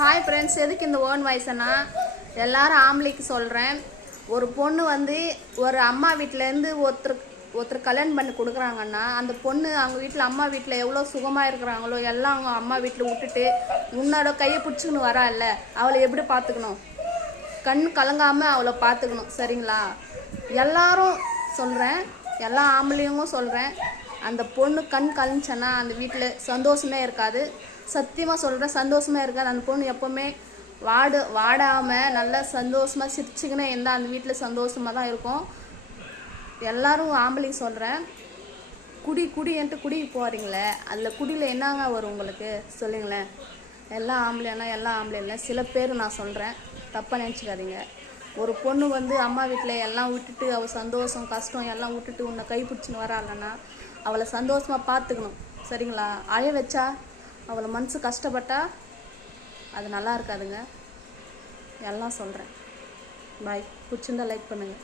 Hi friends, எதுக்கு இந்த own வாய்ஸ்னா எல்லாரும் ஆம்பளைக்கு சொல்கிறேன். ஒரு பொண்ணு வந்து ஒரு அம்மா வீட்டிலேருந்து ஒருத்தர் கல்யாணம் பண்ணி கொடுக்குறாங்கன்னா அந்த பொண்ணு அவங்க வீட்டில் அம்மா வீட்டில் எவ்வளோ சுகமாக இருக்கிறாங்களோ எல்லாம் அவங்க அம்மா வீட்டில் விட்டுட்டு உன்னோட கையை பிடிச்சிக்கின்னு வரா இல்லை, அவளை எப்படி பார்த்துக்கணும்? கண் கலங்காமல் அவளை பார்த்துக்கணும். சரிங்களா? எல்லாரும் சொல்கிறேன், எல்லா ஆம்பளையும் சொல்கிறேன். அந்த பொண்ணு கண் கலந்துச்சன்னா அந்த வீட்டில் சந்தோஷமே இருக்காது. சத்தியமாக சொல்கிறேன், சந்தோஷமே இருக்காது. அந்த பொண்ணு எப்போவுமே வாடாமல் நல்லா சந்தோஷமாக சிரிச்சுக்கினே இருந்தால் அந்த வீட்டில் சந்தோஷமாக தான் இருக்கும். எல்லாரும் ஆம்பளைங்க சொல்கிறேன், குடின்ட்டு குடிக்கு போகிறீங்களே, அதில் குடியில் என்னங்க வரும் உங்களுக்கு சொல்லுங்களேன். எல்லா ஆம்பளைன்னா சில பேர் நான் சொல்கிறேன், தப்பாக நினச்சிக்காதீங்க. ஒரு பொண்ணு வந்து அம்மா வீட்டில் எல்லாம் விட்டுட்டு அவள் சந்தோஷம் கஷ்டம் எல்லாம் விட்டுட்டு உன்னை கைப்பிடிச்சின்னு வராளன்னா அவளை சந்தோஷமாக பார்த்துக்கணும். சரிங்களா? அழ வச்சா அவளை மனசு கஷ்டப்பட்டா அது நல்லா இருக்காதுங்க. எல்லாம் சொல்கிறேன். பாய். பிடிச்சிருந்தா லைக் பண்ணுங்கள்.